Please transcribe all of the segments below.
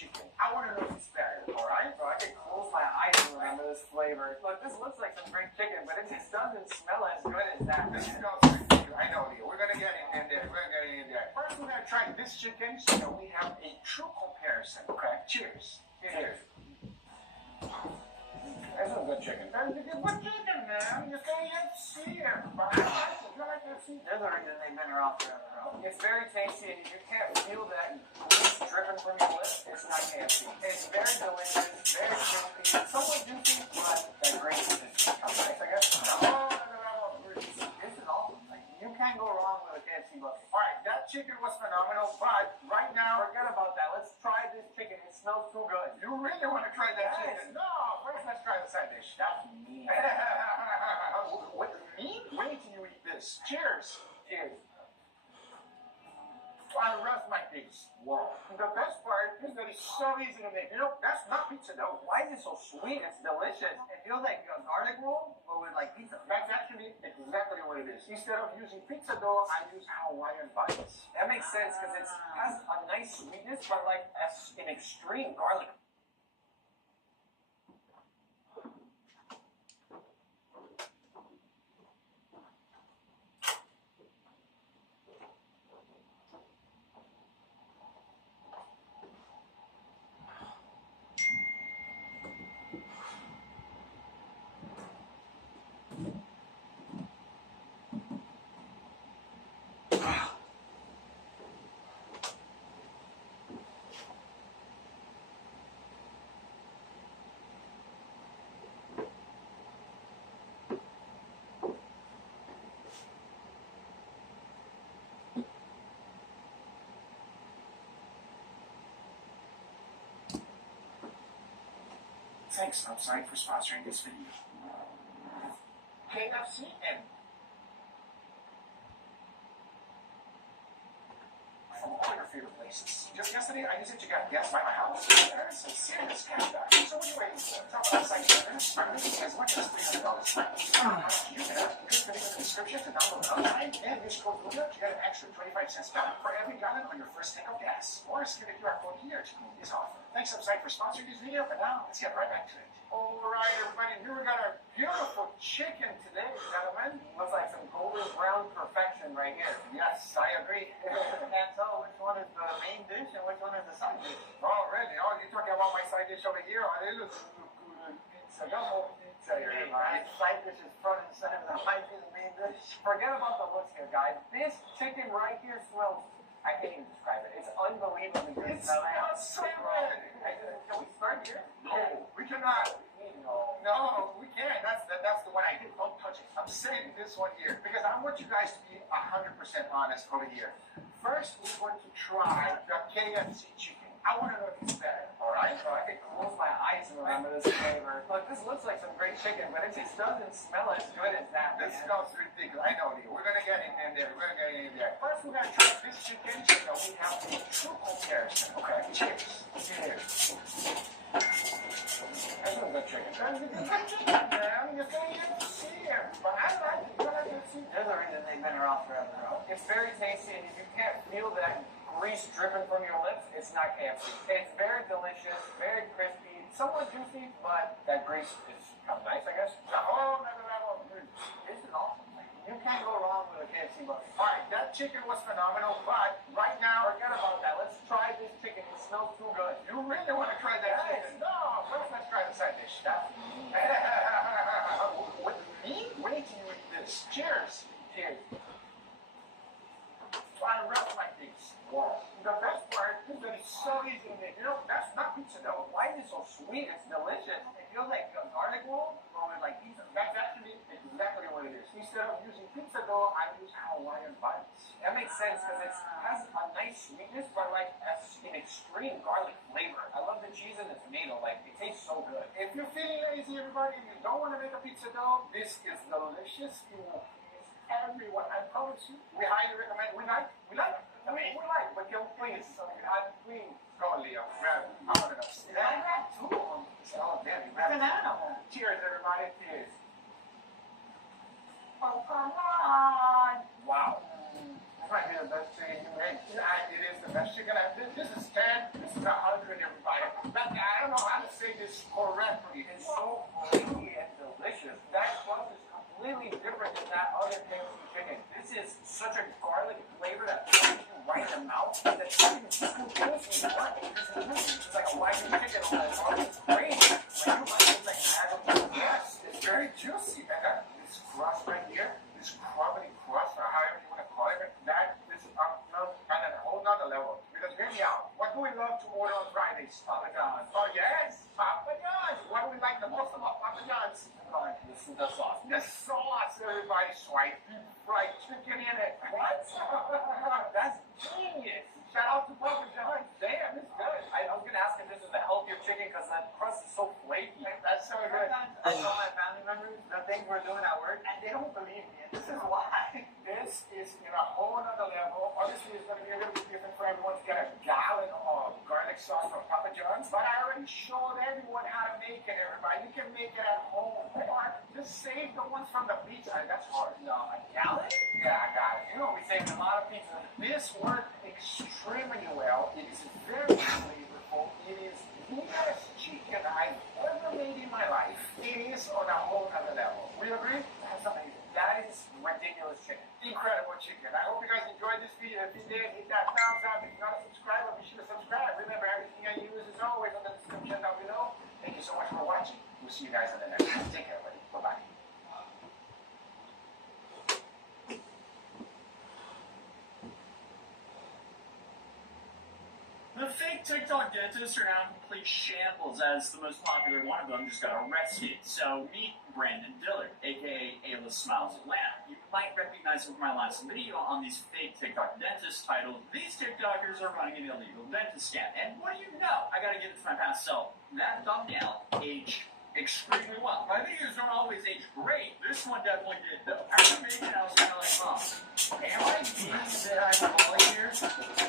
chicken. I want to know if it's better, alright? Bro, I can close my eyes and remember this flavor. Look, this looks like some great chicken, but it just doesn't smell as good as that. This smells ridiculous. I know, Leo. We're going to get in there. First, we're going to try this chicken so that we have a true comparison. Okay? Cheers. Cheers. That's a good chicken. That's a good chicken, man. You can't see it. But I like it. You like that? There's a reason they've been around forever. It's very tasty, and if you can't feel that grease dripping from your lips, it's not KFC. It's very delicious, very crispy, somewhat juicy, but that grease is just nice, I guess. This is awesome. Like, you can't go wrong with a KFC bucket. Alright, that chicken was phenomenal, but right now, Forget about that. Let's try this chicken. It smells too good. you really want to try that Yes. chicken? No, first let's try the side dish. That's mean. What, me? Wait till you eat this. Cheers. Cheers. I rest my case. Whoa. The best part is that it's so easy to make. You know, that's not pizza dough. Why is it so sweet? It's delicious. It feels like a garlic roll, but with like pizza. That's actually exactly what it is. Instead of using pizza dough, I use Hawaiian bites. That makes sense because it has a nice sweetness, but like an extreme garlic. Thanks, Upside, for sponsoring this video. KFC and from all your favorite places. Just yesterday, I used it to get gas by my house. There's some serious cash back. So anyway, talk about site service. As much as $300. You can ask the link in the description to download online and use code LUNA to get an extra 25 cents back for every gallon on your first tank of gas. Or scan the QR code here to complete this offer. Thanks, Upside, for sponsoring this video. But now, let's get right back to it. Alright, everybody, here we got our beautiful chicken today, gentlemen. Looks like some golden brown perfection right here. Yes, I agree. Can't tell which one is the main dish and which one is the side dish. Oh, really? Oh, you're talking about my side dish over here? Oh, it looks good. Pizza. Double pizza here, Hey, right? guys, side dish is front and center. That might be the main dish. Forget about the looks here, guys. This chicken right here smells. I can't even describe it. It's unbelievably good. It smells so good. Can we start here? No, we cannot. No, we can't. That's the one I did. Don't touch it. I'm saving this one here because I want you guys to be 100% honest over here. First, we're going to try the KFC chicken. I want to know if it's better, alright? Bro, I can close my eyes and remember this flavor. Look, this looks like some great chicken, but it just doesn't smell as good as that. This smells ridiculous. I know, Leo. We're going to get in there. First, we're going to try this chicken so that we have a true comparison. Okay, cheers. Cheers. That's a good chicken. That's a good chicken, man. You can't see it. But I like it. You like it? There's a reason they've been around forever, bro. It's very tasty, and if you can't feel that grease dripping from your lips, it's not KFC. It's very delicious, very crispy, somewhat juicy, but that grease is kind of nice, I guess. Oh, no. This is awesome. Like, you can't go wrong with a KFC bucket. Alright, that chicken was phenomenal, but right now, Forget about that. Let's try this chicken. It smells too good. you really want to try that chicken? No, first let's try the side dish. That's mean. What, me? Wait till you eat this. Cheers. Cheers. I rest my case. Whoa. The best part is that it's so easy to make. You know, that's not pizza dough. Why is it so sweet? It's delicious. It feels like a garlic roll, but with like pizza. That's actually exactly what it is. Instead of using pizza dough, I use Hawaiian bites. That makes sense because it has a nice sweetness, but like an extreme garlic flavor. I love the cheese and the tomato. Like, it tastes so good. If you're feeling lazy, everybody, and you don't want to make a pizza dough, this is delicious. It will please everyone. I promise you. We highly recommend. We like. I mean, we like, but you please. Please. Go on, Leo. Grab it. I want it. I got two of them. Oh, damn. You grab it. Banana. Cheers, everybody. Cheers. Oh, come on. Wow. This might be the best chicken you made. It is the best chicken I've been. This is 10. This is 100, everybody. don't know how to say this correctly. It's so flaky and delicious. That crust is completely different than that other KFC chicken. This is such a garlic flavor that punches you right in the mouth. The chicken is so juicy. It's like a wagyu chicken almost. It's crazy. When you bite it, it's like magic. Yes, it's very juicy. And this crust right here, this crumbly crust, or however you want to call it, that is on a whole nother level. Because hear me out. What do we love to order on Fridays? Papa John's. Oh yes, Papa John's. What do we like the most about Papa John's? The sauce. The sauce, everybody. Swipe. Fried chicken in it. What? That's genius. Shout out to Papa John's. Damn, it's good. I was going to ask if this is the healthier chicken because that crust is so flaky. That's so good. I tell my family members the things we're doing at work, and they don't believe me. And this is why. This is in a whole other level. Obviously, it's going to be a little bit different for everyone to get a gallon of garlic sauce from Papa John's, but I already showed everyone how to make it, everybody. You can make it at home, or just save the ones from the pizza. That's hard. No, a gallon? Yeah, I got it. You know, we saved a lot of pizza. This worked extremely well. It is very flavorful. It is the best chicken I've ever made in my life. It is on a whole other level. We agree? That's amazing. That is ridiculous chicken. Incredible chicken. I hope you guys enjoyed this video. If you did, hit that thumbs up. If you're not a subscriber, be sure to subscribe. Remember, everything I use is always in the description down below. Thank you so much for watching. We'll see you guys in the next one. Take care, buddy. Bye-bye. The fake TikTok dentists are now in complete shambles, as the most popular one of them just got arrested. So meet Brandon Dillard, aka A-List Smiles Atlanta. You might recognize him from my last video on these fake TikTok dentists titled, "These TikTokers are running an illegal dentist scam." And what do you know? I gotta give it to my past self. That thumbnail aged extremely well. My videos don't always age great. This one definitely did, though. After making it, I was kind of like, am I being that I'm calling here?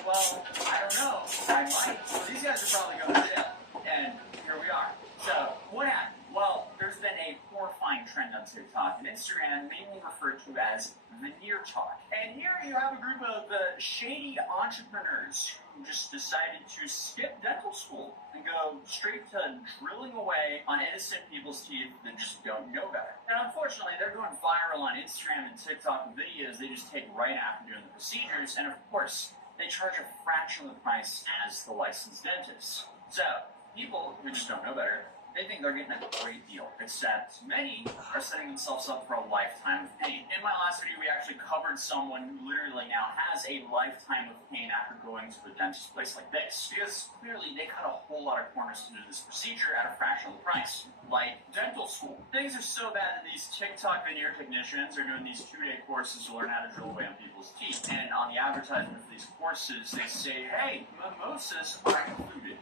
Well, I don't know. I might. So these guys are probably going to jail. And here we are. So, what happened? Well, there's been a horrifying trend on TikTok and Instagram, mainly referred to as veneer talk. And here you have a group of shady entrepreneurs who just decided to skip dental school and go straight to drilling away on innocent people's teeth that just don't know better. And unfortunately, they're going viral on Instagram and TikTok videos they just take right after doing the procedures, and of course, they charge a fraction of the price as the licensed dentist. So, people who just don't know better, they think they're getting a great deal, except many are setting themselves up for a lifetime of pain. In my last video, we actually covered someone who literally now has a lifetime of pain after going to a dentist place like this, because clearly they cut a whole lot of corners to do this procedure at a fraction of the price, like dental school. Things are so bad that these TikTok veneer technicians are doing these 2-day courses to learn how to drill away on people's teeth, and on the advertisement for these courses, they say, hey, mimosas are included.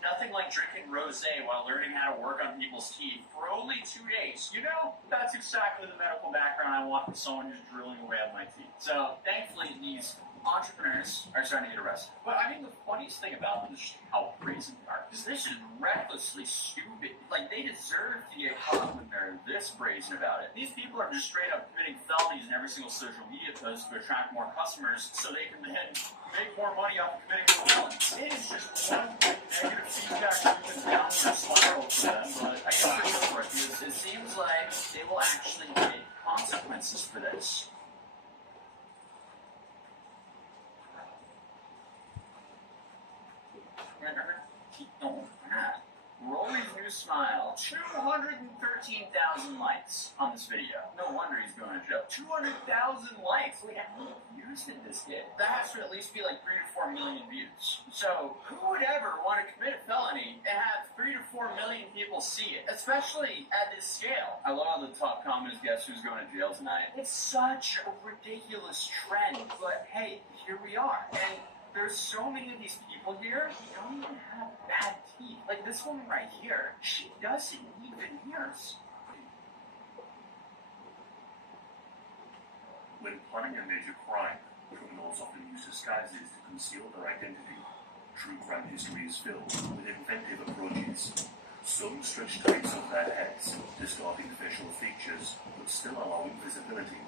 Nothing like drinking rosé while learning how to work on people's teeth for only 2 days. You know, that's exactly the medical background I want from someone who's drilling away on my teeth. So, thankfully, these entrepreneurs are starting to get arrested. But I mean, the funniest thing about them is just how brazen they are. Because this is recklessly stupid. Like, they deserve to get caught when they're this brazen about it. These people are just straight up committing felonies in every single social media post to attract more customers so they can then make more money off of committing felonies. It is just one big negative feedback loop and downward spiral for them, but I guess they're good for it because it seems like they will actually get consequences for this. Rory's new smile. 213,000 likes on this video. No wonder he's going to jail. 200,000 likes. Wait, how many views did this get? That has to at least be like 3 to 4 million views. So, who would ever want to commit a felony and have 3 to 4 million people see it? Especially at this scale. I love the top commenters guess who's going to jail tonight. It's such a ridiculous trend, but hey, here we are. And there's so many of these people here who don't even have bad teeth. Like this woman right here, she doesn't even hears. When planning a major crime, criminals often use disguises to conceal their identity. True crime history is filled with inventive approaches. Some stretched tights of their heads, distorting facial features, but still allowing visibility.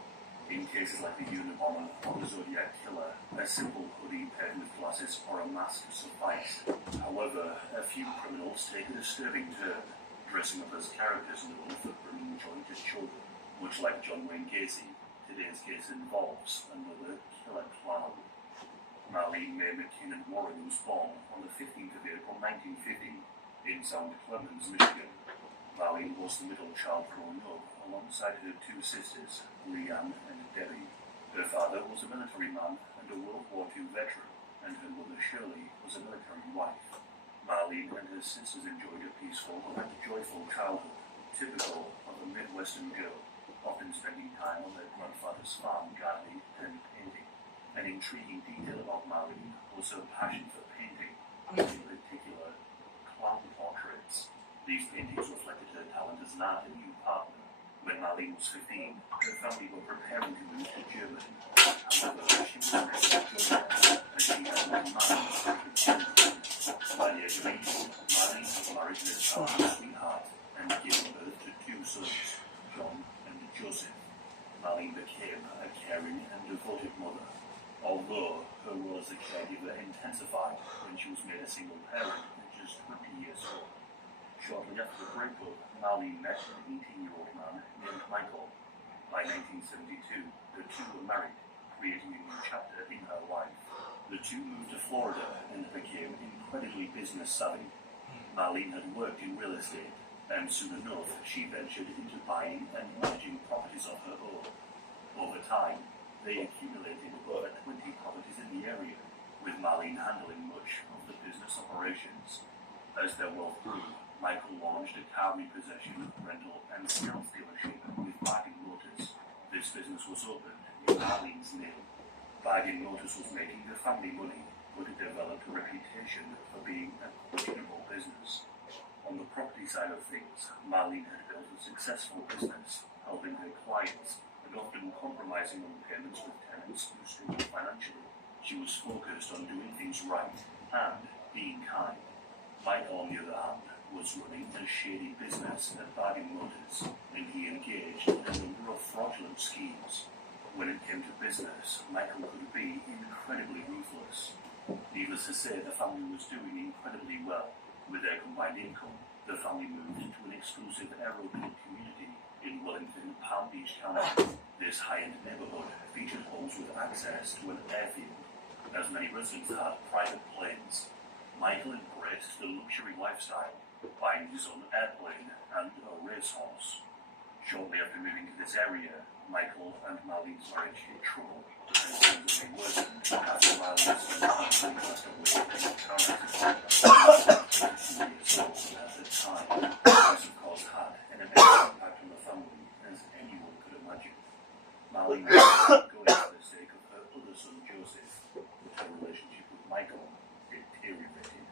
In cases like the Unabomber or the Zodiac Killer, a simple hoodie paired with glasses or a mask sufficed. However, a few criminals take a disturbing turn, dressing up as characters known for bringing joy to children. Much like John Wayne Gacy, today's case involves another killer clown. Marlene May McKinnon Warren was born on the 15th of April 1950 in South Clemens, Michigan. Marlene was the middle child growing up alongside her two sisters, Leanne and Debbie. Her father was a military man and a World War II veteran, and her mother Shirley was a military wife. Marlene and her sisters enjoyed a peaceful and joyful childhood, typical of a Midwestern girl, often spending time on their grandfather's farm gardening and painting. An intriguing detail about Marlene was her passion for painting, in particular, clown portraits. These paintings reflected her talent as an art and new partner. When Marlene was 15, her family were preparing to move to Germany. However, she was ready to join them, as she had one man. By the age of 18, Marlene was married to her childhood sweetheart and gave birth to two sons, John and Joseph. Marlene became a caring and devoted mother, although her role as a caregiver intensified when she was made a single parent at just 20 years old. Shortly after the breakup, Marlene met an 18-year-old man named Michael. By 1972, the two were married, creating a new chapter in her life. The two moved to Florida and became incredibly business savvy. Marlene had worked in real estate, and soon enough she ventured into buying and managing properties of her own. Over time, they accumulated over 20 properties in the area, with Marlene handling much of the business operations. As their wealth grew, Michael launched a car repossession, rental, and sales dealership with Bargain Motors. This business was opened in Marlene's name. Bargain Motors was making the family money, but it developed a reputation for being a questionable business. On the property side of things, Marlene had built a successful business, helping her clients, and often compromising on payments with tenants who struggled financially. She was focused on doing things right and being kind. Michael, on the other hand, was running a shady business at Bargain Motors, and he engaged in a number of fraudulent schemes. When it came to business, Michael could be incredibly ruthless. Needless to say, the family was doing incredibly well. With their combined income, the family moved to an exclusive aerobic community in Wellington, Palm Beach County. This high-end neighborhood featured homes with access to an airfield, as many residents had private planes. Michael embraced the luxury lifestyle, buying his own airplane and a racehorse. Shortly after moving to this area, Michael and Marlene's marriage hit trouble, and things only worsened after Marlene's son passed away in a car accident. 22 years old at the time, this of course had an immense impact on the family, as anyone could imagine. Marlene was going for the sake of her other son Joseph, but her relationship with Michael deteriorated.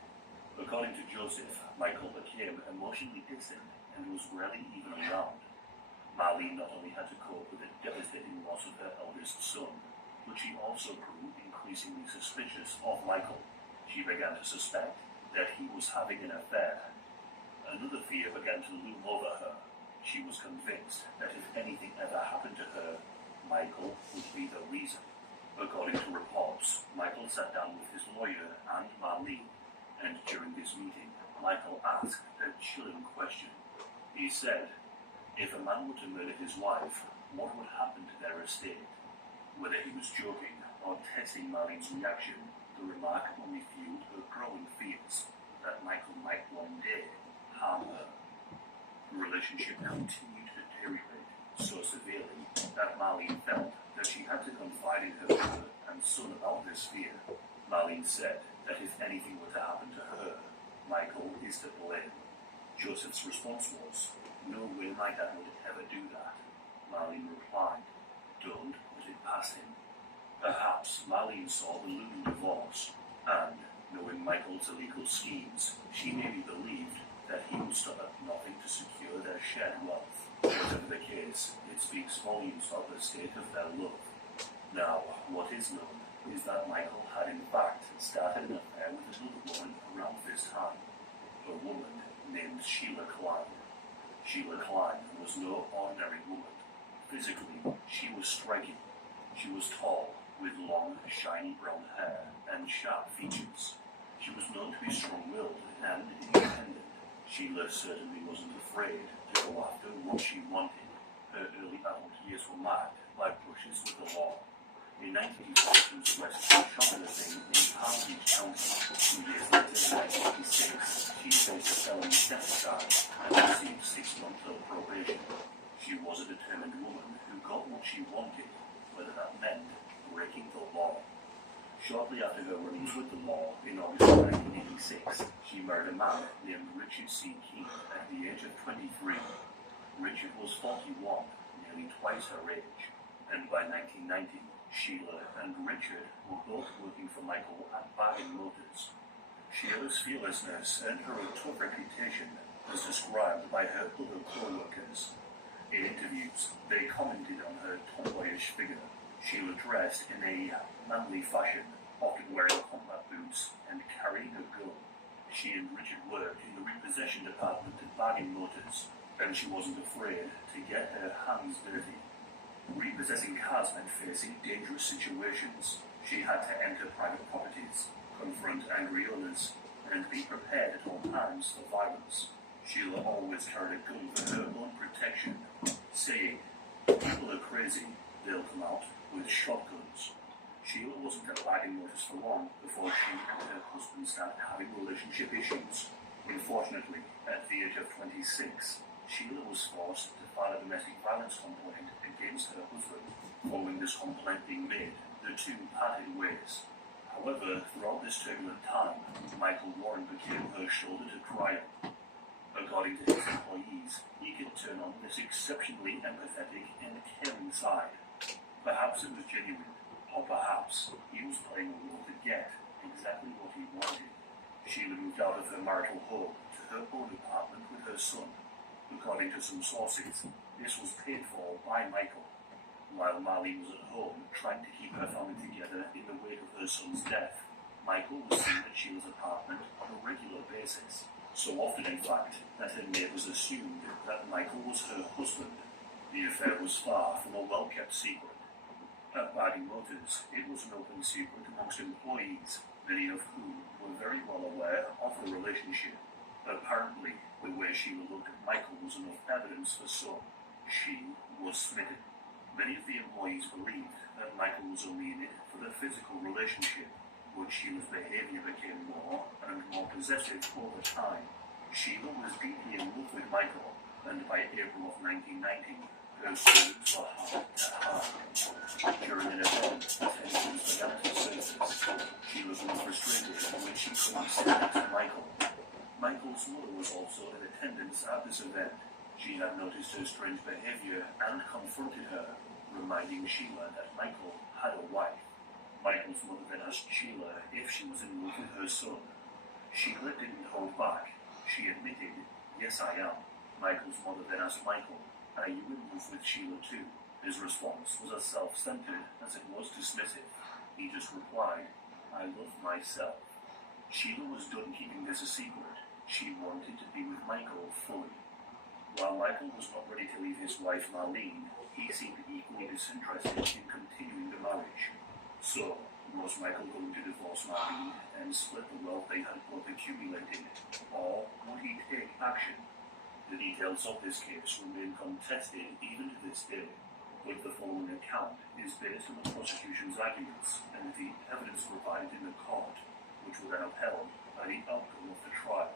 According to Joseph, Michael became emotionally distant and was rarely even around. Marlene not only had to cope with the devastating loss of her eldest son, but she also grew increasingly suspicious of Michael. She began to suspect that he was having an affair. Another fear began to loom over her. She was convinced that if anything ever happened to her, Michael would be the reason. According to reports, Michael sat down with his lawyer and Marlene, and during this meeting, Michael asked a chilling question. He said, if a man were to murder his wife, what would happen to their estate? Whether he was joking or testing Marlene's reaction, the remark only fueled her growing fears that Michael might one day harm her. The relationship continued to deteriorate so severely that Marlene felt that she had to confide in her mother and son about this fear. Marlene said that if anything were to happen to her, Michael is to blame. Joseph's response was, no way my dad would ever do that. Marlene replied, don't put it past him. Perhaps Marlene saw the looming divorce, and, knowing Michael's illegal schemes, she maybe believed that he would stop at nothing to secure their shared wealth. Whatever the case, it speaks volumes of the state of their love. Now, what is known is that Michael had in fact started an affair with another woman around this time. A woman named Sheila Klein. Sheila Klein was no ordinary woman. Physically, she was striking. She was tall, with long, shiny brown hair and sharp features. She was known to be strong-willed and independent. Sheila certainly wasn't afraid to go after what she wanted. Her early adult years were marked by brushes with the law. In 1984, she was arrested for shoplifting in Palm Beach County. 2 years later, in 1986, she faced a felony theft charge and received 6 months of probation. She was a determined woman who got what she wanted, whether that meant breaking the law. Shortly after her release with the law in August of 1986, she married a man named Richard C. King at the age of 23. Richard was 41, nearly twice her age, and by 1990, Sheila and Richard were both working for Michael at Bargain Motors. Sheila's fearlessness and her tough reputation was described by her other co-workers. In interviews, they commented on her tomboyish figure. Sheila dressed in a manly fashion, often wearing combat boots and carrying a gun. She and Richard worked in the repossession department at Bargain Motors, and she wasn't afraid to get her hands dirty. Repossessing cars meant facing dangerous situations. She had to enter private properties, confront angry owners, and be prepared at all times for violence. Sheila always carried a gun for her own protection, saying, "People are crazy, they'll come out with shotguns." Sheila wasn't at Bargain Motors for long before she and her husband started having relationship issues. Unfortunately, at the age of 26, Sheila was forced to file a domestic violence complaint against her husband. Following this complaint being made, the two parted ways. However, throughout this turbulent time, Michael Warren became her shoulder to cry on. According to his employees, he could turn on this exceptionally empathetic and caring side. Perhaps it was genuine, or perhaps he was playing a role to get exactly what he wanted. Sheila moved out of her marital home to her own apartment with her son. According to some sources, this was paid for by Michael. While Marlene was at home trying to keep her family together in the wake of her son's death, Michael was seen at Sheila's apartment on a regular basis. So often, in fact, that her neighbors assumed that Michael was her husband. The affair was far from a well-kept secret. At Bargain Motors, it was an open secret amongst employees, many of whom were very well aware of the relationship. Apparently, the way Sheila looked at Michael was enough evidence for some. She was smitten. Many of the employees believed that Michael was only in it for the physical relationship, but Sheila's behavior became more and more possessive over time. Sheila was deeply in love with Michael, and by April of 1990, her feelings were hard at heart. During an event, tensions began to surface. Sheila grew frustrated when she couldn't sit next to Michael. Michael's mother was also in attendance at this event. She had noticed her strange behavior and confronted her, reminding Sheila that Michael had a wife. Michael's mother then asked Sheila if she was in love with her son. Sheila didn't hold back. She admitted, "Yes, I am." Michael's mother then asked Michael, "Are you in love with Sheila too?" His response was as self-centered as it was dismissive. He just replied, "I love myself." Sheila was done keeping this a secret. She wanted to be with Michael fully. While Michael was not ready to leave his wife Marlene, he seemed equally disinterested in continuing the marriage. So, was Michael going to divorce Marlene and split the wealth they had both accumulated, or would he take action? The details of this case remain contested even to this day, but the following account is based on the prosecution's arguments and the evidence provided in the court, which were then upheld by the outcome of the trial.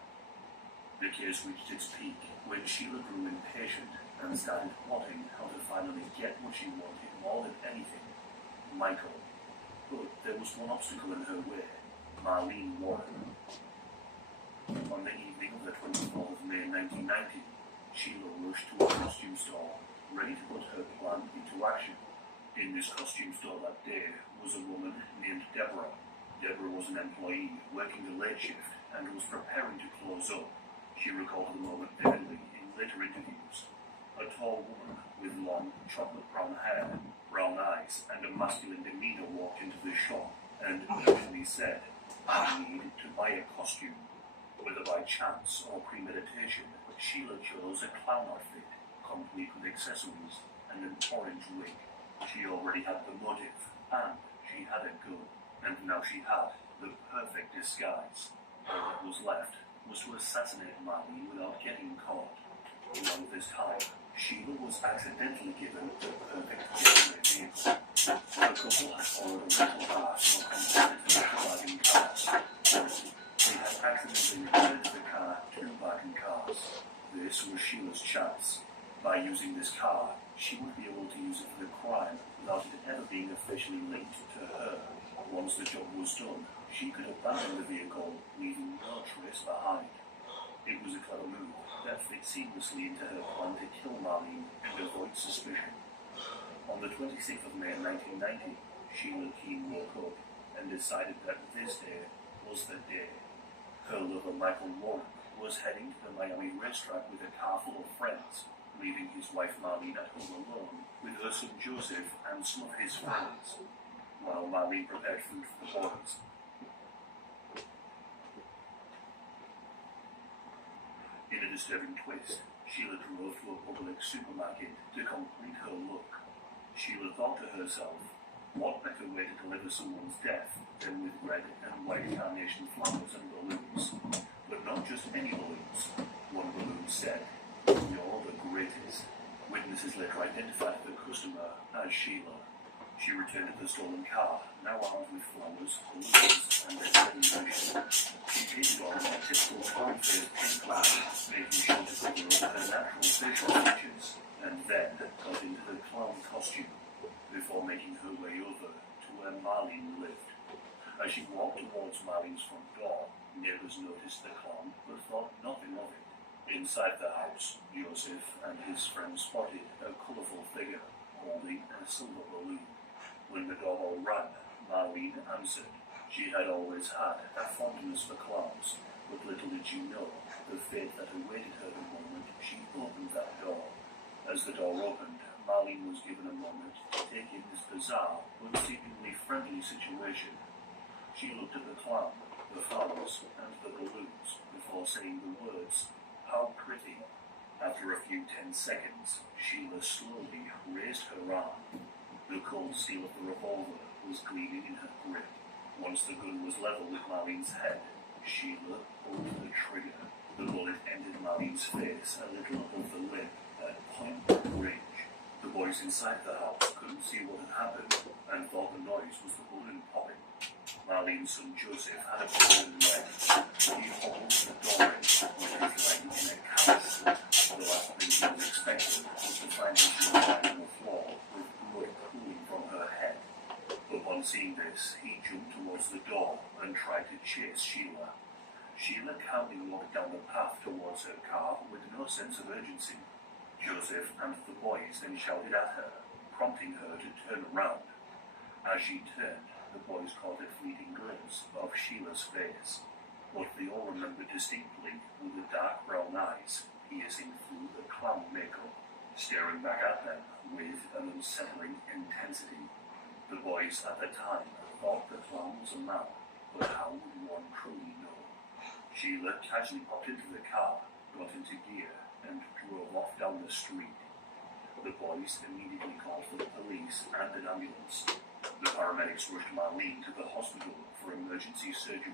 The case reached its peak when Sheila grew impatient and started plotting how to finally get what she wanted more than anything, Michael. But there was one obstacle in her way, Marlene Warren. On the evening of the 24th of May 1990, Sheila rushed to a costume store, ready to put her plan into action. In this costume store that day was a woman named Deborah. Deborah was an employee working the late shift and was preparing to close up. She recalled the moment vividly in later interviews. A tall woman with long, chocolate brown hair, brown eyes, and a masculine demeanor walked into the shop and urgently said, "I need to buy a costume." Whether by chance or premeditation, Sheila chose a clown outfit, complete with accessories and an orange wig. She already had the motive, and she had a gun, and now she had the perfect disguise. All that was left was to assassinate Marlene without getting caught. Around this time, Sheila was accidentally given the perfect getaway vehicle. The couple had borrowed a rental car from a competitor bargain cars. They had accidentally returned the car to bargain cars. This was Sheila's chance. By using this car, she would be able to use it for the crime without it ever being officially linked to her. Once the job was done, she could abandon the vehicle, leaving no trace behind. It was a clever move that fit seamlessly into her plan to kill Marlene and avoid suspicion. On the 26th of May 1990, Sheila Keane woke up and decided that this day was the day. Her lover Michael Warren was heading to the Miami racetrack with a car full of friends, leaving his wife Marlene at home alone with her son Joseph and some of his friends, while Marlene prepared food for the boys. In a disturbing twist, Sheila drove to a public supermarket to complete her look. Sheila thought to herself, what better way to deliver someone's death than with red and white carnation flowers and balloons? But not just any balloons. One balloon said, "You're the greatest." Witnesses later identified the customer as Sheila. She returned to the stolen car, now armed with flowers, balloons, and a celebration. She painted on a typical clown-faced paint cloud, making sure to cover up her natural facial features, and then got into the clown costume, before making her way over to where Marlene lived. As she walked towards Marlene's front door, neighbors noticed the clown, but thought nothing of it. Inside the house, Joseph and his friends spotted a colourful figure holding a silver balloon. When the doorbell rang, Marlene answered. She had always had a fondness for clowns, but little did she know the fate that awaited her the moment she opened that door. As the door opened, Marlene was given a moment to take in this bizarre but seemingly friendly situation. She looked at the clown, the flowers, and the balloons before saying the words, "How pretty." After a few tense seconds, Sheila slowly raised her arm. The cold steel of the revolver was gleaming in her grip. Once the gun was level with Marlene's head, Sheila pulled the trigger. The bullet entered Marlene's face a little above the lip at point-blank range. The boys inside the house couldn't see what had happened and thought the noise was the balloon popping. Marlene's son Joseph had a broken leg. He hobbled to the doorway with his leg in a cast. The last thing he was expecting was to find his lying on the floor with blood pooling from her head. Upon seeing this, he jumped towards the door and tried to chase Sheila. Sheila calmly walked down the path towards her car with no sense of urgency. Joseph and the boys then shouted at her, prompting her to turn around. As she turned, the boys caught a fleeting glimpse of Sheila's face. What they all remembered distinctly were the dark brown eyes piercing through the clown makeup, staring back at them with an unsettling intensity. The boys at the time thought the clown was a man, but how would one truly know? Sheila casually popped into the car, got into gear, and drove off down the street. The boys immediately called for the police and an ambulance. The paramedics rushed Marlene to the hospital for emergency surgery.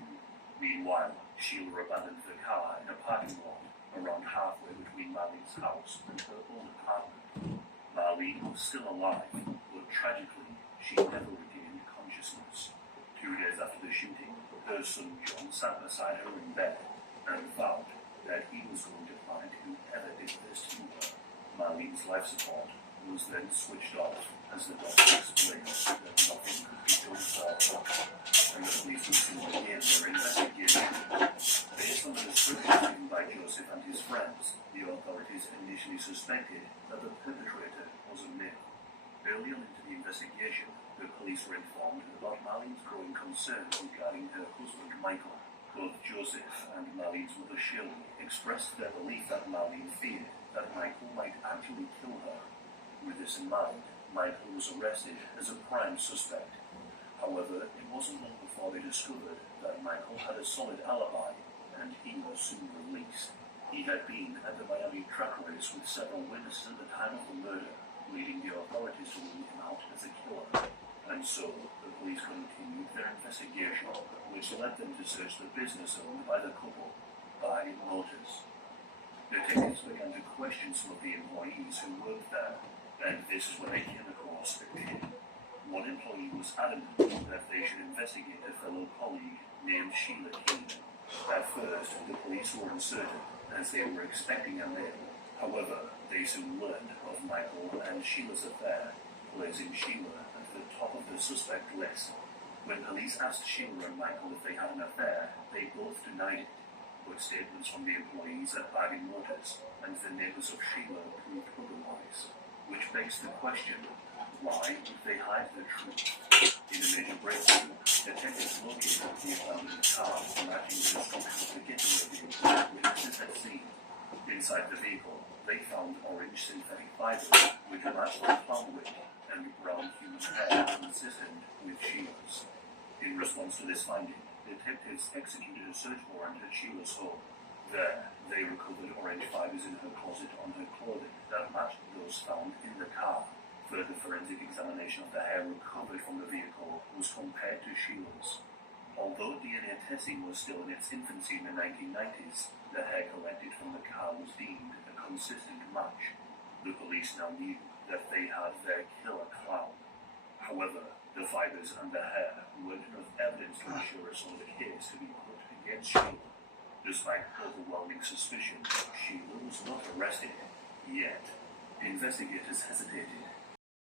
Meanwhile, Sheila abandoned the car in a parking lot around halfway between Marlene's house and her own apartment. Marlene was still alive, but tragically, she never regained consciousness. 2 days after the shooting, her son John sat beside her in bed and vowed that he was going to find whoever did this to her. Marlene's life support was then switched off as the doctor explained that nothing could be done for her, and the police would soon begin their investigation. Based on the description given by Joseph and his friends, the authorities initially suspected that the perpetrator was a male. Early on into the investigation, the police were informed about Marlene's growing concerns regarding her husband Michael. Both Joseph and Marlene's mother Shirley expressed their belief that Marlene feared that Michael might actually kill her. With this in mind, Michael was arrested as a prime suspect. However, it wasn't long before they discovered that Michael had a solid alibi and he was soon released. He had been at the Miami truck race with several witnesses at the time of the murder, leading the authorities to rule him out as a killer. And so, the police continued their investigation, which led them to search the business owned by the couple, Body Motors. Detectives began to question some of the employees who worked there, and this is when they came across a kid. One employee was adamant that they should investigate a fellow colleague named Sheila King. At first, the police were uncertain, as they were expecting a male. However, they soon learned of Michael and Sheila's affair, placing Sheila at the top of the suspect list. When police asked Sheila and Michael if they had an affair, they both denied it, but statements from the employees at Body Motors and the neighbors of Sheila proved otherwise, which begs the question, why would they hide the truth? In a major breakthrough, detectives located the abandoned car matching the description of the getaway vehicle witnesses had seen. Inside the vehicle, they found orange synthetic fibers which matched the palm width and brown human hair consistent with Sheila's. In response to this finding, detectives executed a search warrant at Sheila's home. There, they recovered orange fibers in her closet on her clothing that matched those found in the car. Further forensic examination of the hair recovered from the vehicle was compared to Sheila's. Although DNA testing was still in its infancy in the 1990s, the hair collected from the car was deemed a consistent match. The police now knew that they had their killer clown. However, the fibers and the hair weren't enough evidence to ensure a solid case to be put against Sheila. Despite overwhelming suspicion, Sheila was not arrested yet. Investigators hesitated